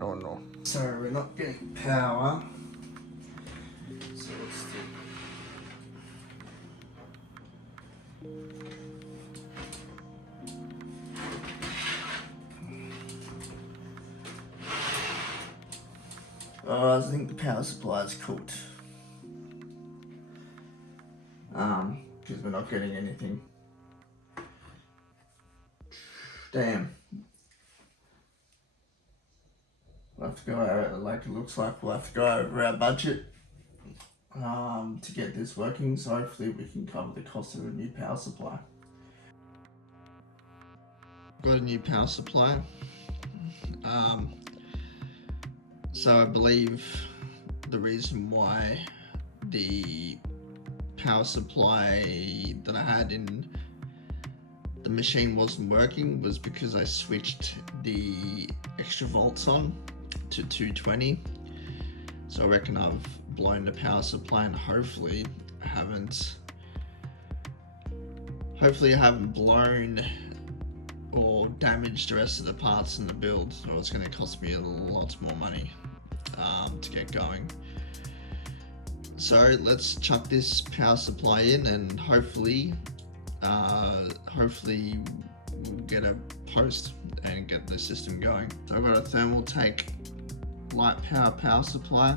No. So we're not getting power. So let's do. I think the power supply is cooked. Because we're not getting anything. Damn. We'll have to go over, like it looks like we'll have to go over our budget to get this working, so hopefully we can cover the cost of a new power supply. Got a new power supply. So I believe the reason why the power supply that I had in the machine wasn't working was because I switched the extra volts on to 220. So I reckon I've blown the power supply, and hopefully I haven't blown or damaged the rest of the parts in the build, or it's going to cost me a lot more money to get going. So let's chuck this power supply in, and hopefully we'll get a post and get the system going. So I've got a Thermaltake light power supply.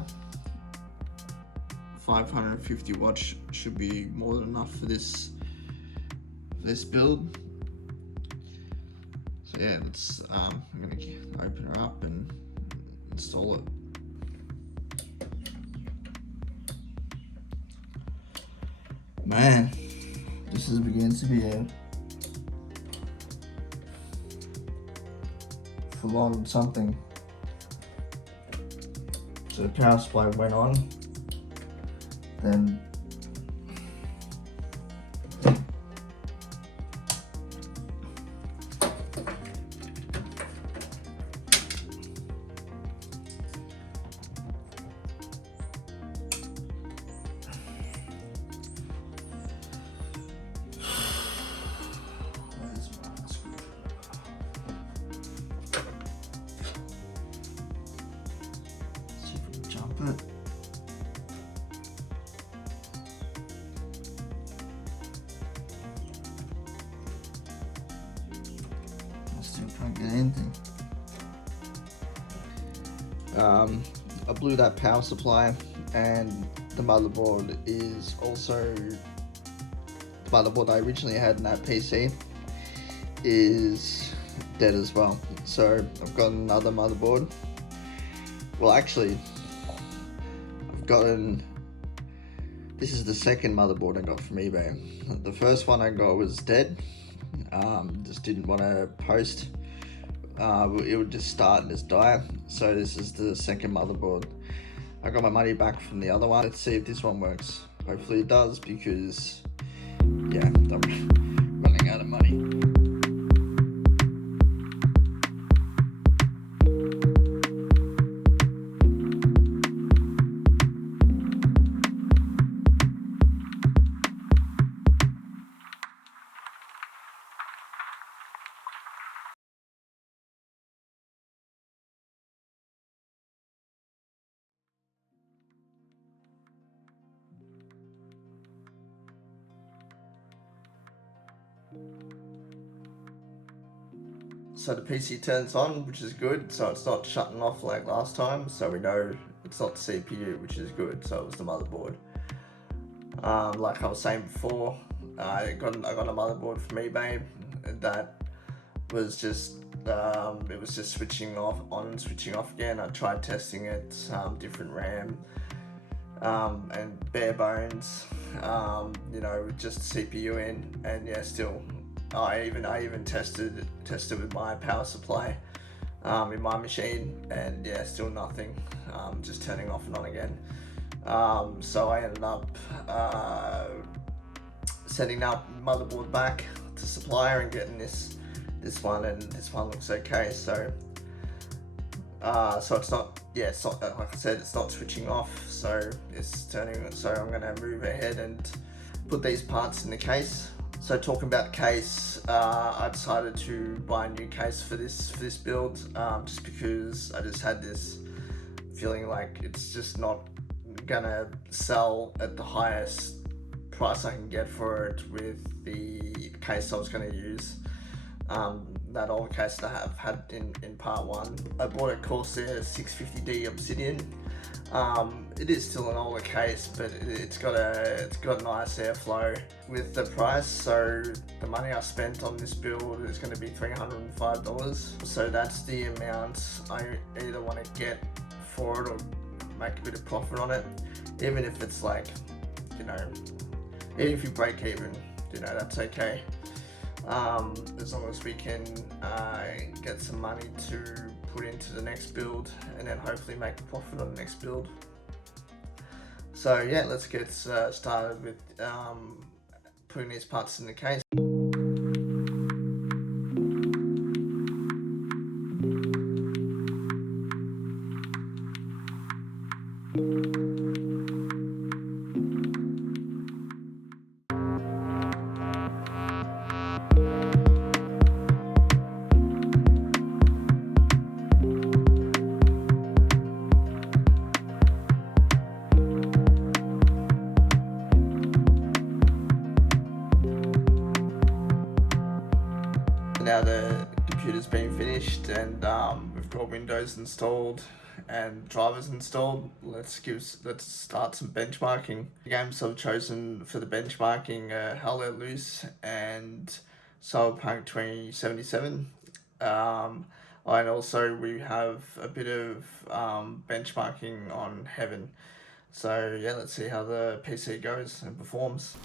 550 watts should be more than enough for this build. So yeah, I'm gonna open her up and install it. Man, this begins to be a full-on something. So the power supply went on, then can't get anything. I blew that power supply, and the motherboard is also the motherboard I originally had in that PC is dead as well. So I've got another motherboard. Well, actually, this is the second motherboard I got from eBay. The first one I got was dead. Just didn't want to post. It would just start and just die. So this is the second motherboard. I got my money back from the other one. Let's see if this one works. Hopefully it does, because yeah, I'm running out of money. So the PC turns on, which is good, so it's not shutting off like last time, so we know it's not the CPU, which is good, so it was the motherboard. Like I was saying before, I got a motherboard from eBay that was just, it was just switching off, on, switching off again. I tried testing it, different RAM, and bare bones, you know, with just CPU in, and yeah, still. I even tested with my power supply in my machine, and yeah, still nothing. Just turning off and on again. So I ended up sending up motherboard back to supplier and getting this one, and this one looks okay. So so it's not, yeah, it's not, like I said, it's not switching off. So it's turning. So I'm gonna move ahead and put these parts in the case. So talking about case, I decided to buy a new case for this build, just because I just had this feeling like it's just not gonna sell at the highest price I can get for it with the case I was gonna use. That old case that I have had in part 1. I bought a Corsair 650D Obsidian. It is still an older case, but it's got nice airflow with the price. So the money I spent on this build is going to be $305. So that's the amount I either want to get for it or make a bit of profit on it. Even if it's like, even if you break even, that's okay. As long as we can get some money to put into the next build and then hopefully make a profit on the next build. So yeah, let's get started with putting these parts in the case. Now the computer's been finished and we've got Windows installed and drivers installed. Let's start some benchmarking. The games I've chosen for the benchmarking are Hell Let Loose and Cyberpunk 2077. And also we have a bit of benchmarking on Heaven. So yeah, let's see how the PC goes and performs.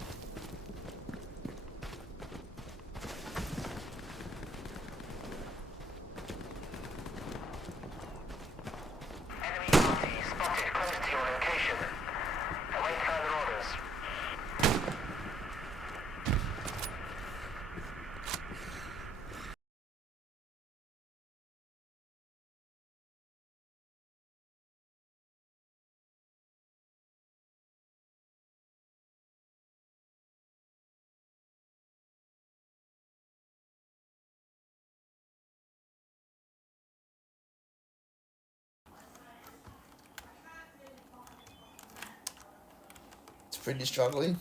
Pretty struggling,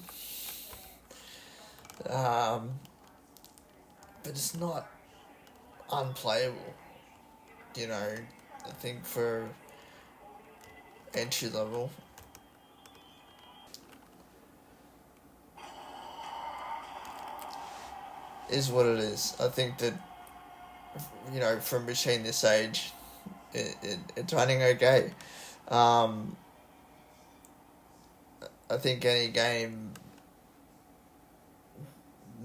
but it's not unplayable. I think for entry level, is what it is. I think that for a machine this age, it's running okay. I think any game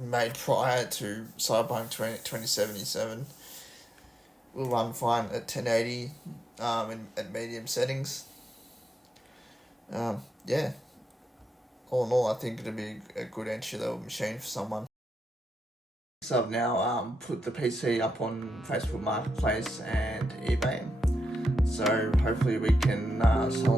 made prior to Cyberpunk 2077 will run fine at 1080 at medium settings. Yeah. All in all, I think it'll be a good entry level machine for someone. So I've now put the PC up on Facebook Marketplace and eBay. So hopefully we can sell